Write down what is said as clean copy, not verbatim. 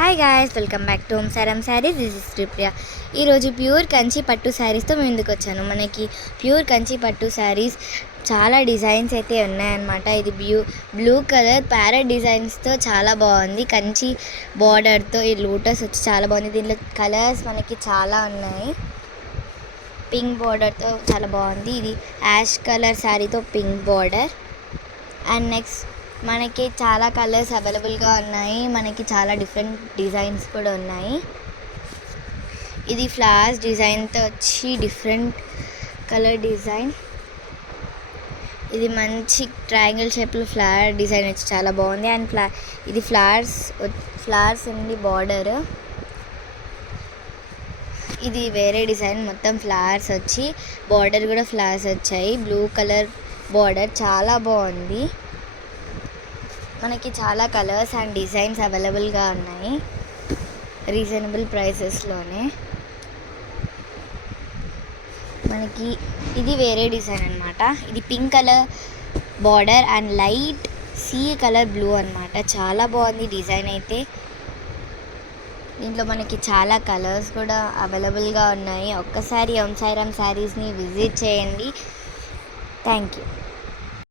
Hi guys, welcome back to home సారం saris. This is Sripriya. ఈరోజు pure Kanchi పట్టు శారీస్తో మేము ముందుకు వచ్చాను. మనకి ప్యూర్ కంచి పట్టు శారీస్ చాలా డిజైన్స్ అయితే ఉన్నాయన్నమాట. ఇది బ్లూ కలర్ ప్యారెట్ డిజైన్స్తో చాలా బాగుంది. కంచి బార్డర్తో ఈ లోటస్ వచ్చి చాలా బాగుంది. దీంట్లో కలర్స్ మనకి చాలా ఉన్నాయి. పింక్ బార్డర్తో చాలా బాగుంది. ఇది యాష్ కలర్ శారీతో పింక్ బార్డర్. అండ్ నెక్స్ట్ మనకి చాలా కలర్స్ అవైలబుల్గా ఉన్నాయి. మనకి చాలా డిఫరెంట్ డిజైన్స్ కూడా ఉన్నాయి. ఇది ఫ్లవర్స్ డిజైన్తో వచ్చి డిఫరెంట్ కలర్ డిజైన్. ఇది మంచి ట్రయాంగిల్ షేప్లో ఫ్లవర్ డిజైన్ వచ్చి చాలా బాగుంది. అండ్ ఇది ఫ్లవర్స్ ఉంది బార్డర్. ఇది వేరే డిజైన్, మొత్తం ఫ్లవర్స్ వచ్చి బార్డర్ కూడా ఫ్లవర్స్ వచ్చాయి. బ్లూ కలర్ బార్డర్ చాలా బాగుంది. మనకి చాలా కలర్స్ అండ్ డిజైన్స్ అవైలబుల్గా ఉన్నాయి రీజనబుల్ ప్రైసెస్లోనే. మనకి ఇది వేరే డిజైన్ అనమాట. ఇది pink colour border and light sea colour blue అనమాట. చాలా బాగుంది డిజైన్ అయితే. దీంట్లో మనకి చాలా కలర్స్ కూడా అవైలబుల్గా ఉన్నాయి. ఒక్కసారి ఓం సాయిరామ్ శారీస్ని విజిట్ చేయండి. Thank you.